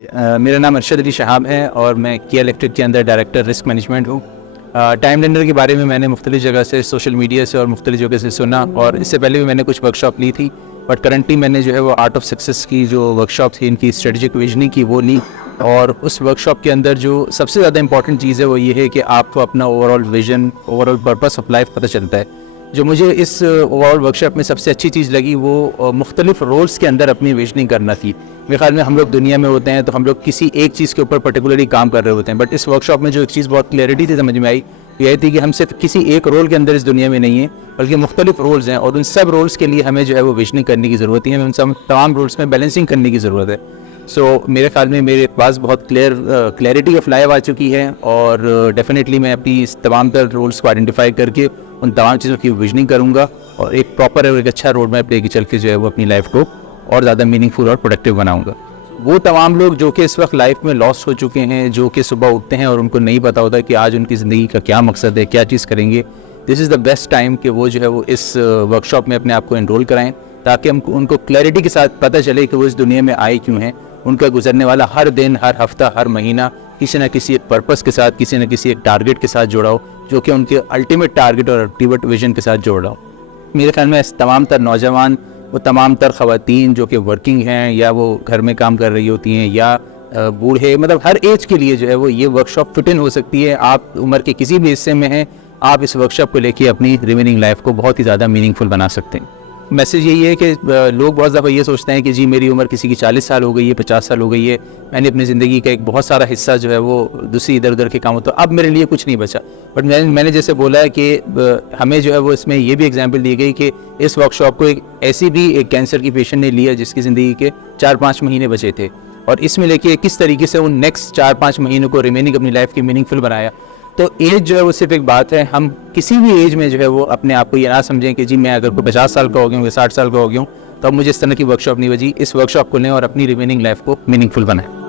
मेरा नाम अरशद अली शहाब है और मैं किया इलेक्ट्रिक के अंदर डायरेक्टर रिस्क मैनेजमेंट हूँ। टाइम लेंडर के बारे में मैंने मुख्तलिफ़ जगह से, सोशल मीडिया से और मुख्तलिफ़ जगह से सुना, और इससे पहले भी मैंने कुछ वर्कशॉप ली थी। बट करंटली मैंने जो है वो आर्ट ऑफ सक्सेस की जो वर्कशॉप थी, इनकी स्ट्रेटजिक विजनिंग की, वो ली। और उस वर्कशॉप के अंदर जो सबसे ज़्यादा इंपॉर्टेंट चीज़ है वो ये है कि आपको अपना overall vision, overall purpose of life पता चलता है। जो मुझे इस ओवरऑल वर्कशॉप में सबसे अच्छी चीज़ लगी वो मुख्तलिफ़ रोल्स के अंदर अपनी विजनिंग करना थी। मेरे ख्याल में हम लोग दुनिया में होते हैं तो हम लोग किसी एक चीज़ के ऊपर पर्टिकुलरली काम कर रहे होते हैं, बट इस वर्कशॉप में जो एक चीज़ बहुत क्लैरिटी से समझ में आई ये थी कि हम सिर्फ किसी एक रोल के अंदर इस दुनिया में नहीं है, बल्कि मुख्तलिफ रोल्स हैं, और उन सब रोल्स के लिए हमें जो है वो विजनिंग करने की ज़रूरत है। हमें उन सब तमाम रोल्स में बैलेंसिंग करने की ज़रूरत है। सो मेरे ख्याल में मेरे पास बहुत क्लैरिटी ऑफ लाइफ आ चुकी है, और डेफिनेटली मैं अपनी इस तमाम तर रोल्स को आइडेंटिफाई करके उन तमाम चीज़ों की विजनिंग करूँगा और एक प्रॉपर और एक अच्छा रोड मैप लेके चल के जो है वो अपनी लाइफ को और ज़्यादा मीनिंगफुल और प्रोडक्टिव बनाऊँगा। वो तमाम लोग जो कि इस वक्त लाइफ में लॉस्ट हो चुके हैं, जो कि सुबह उठते हैं और उनको नहीं पता होता कि आज उनकी ज़िंदगी का क्या मकसद है, क्या चीज़ करेंगे, this is the best time कि वो जो है वो इस वर्कशॉप में अपने आप को एनरोल कराएं, ताकि हमको उनको क्लैरिटी के साथ पता चले कि वो इस दुनिया में आए क्यों हैं। उनका गुजरने वाला हर दिन, हर हफ्ता, हर महीना किसी न किसी एक पर्पस के साथ, किसी न किसी एक टारगेट के साथ जोड़ा हो, जो कि उनके अल्टीमेट टारगेट और अल्टीमेट विजन के साथ जोड़ रहा हो। मेरे ख्याल में तमाम तर नौजवान, वो तमाम तर ख़वातीन जो कि वर्किंग हैं, या वो घर में काम कर रही होती हैं, या बूढ़े, मतलब हर एज के लिए जो है वो ये वर्कशॉप फिट इन हो सकती है। आप उम्र के किसी भी हिस्से में हैं, आप इस वर्कशॉप को लेके अपनी रिमेनिंग लाइफ को बहुत ही ज़्यादा मीनिंगफुल बना सकते हैं। मैसेज यही है कि लोग बहुत दफ़ा ये सोचते हैं कि जी मेरी उम्र किसी की 40 साल हो गई है, 50 साल हो गई है, मैंने अपनी ज़िंदगी का एक बहुत सारा हिस्सा जो है वो दूसरी इधर उधर के कामों, तो अब मेरे लिए कुछ नहीं बचा। बट मैंने जैसे बोला है कि हमें जो है वो इसमें ये भी एग्जांपल दी गई कि इस वर्कशॉप को एक कैंसर की पेशेंट ने लिया जिसकी ज़िंदगी के 4-5 महीने बचे थे, और इसमें लेके किस तरीके से उन नेक्स्ट 4-5 महीनों को रिमेनिंग अपनी लाइफ की मीनिंगफुल बनाया। तो एज जो है वो सिर्फ एक बात है। हम किसी भी एज में जो है वो अपने आप को ये ना समझें कि जी मैं अगर कोई 50 साल का हो गया हूँ या 60 साल का हो गया हूँ तो अब मुझे इस तरह की वर्कशॉप नहीं बची। इस वर्कशॉप को लें और अपनी रिमेनिंग लाइफ को मीनिंगफुल बनाएं।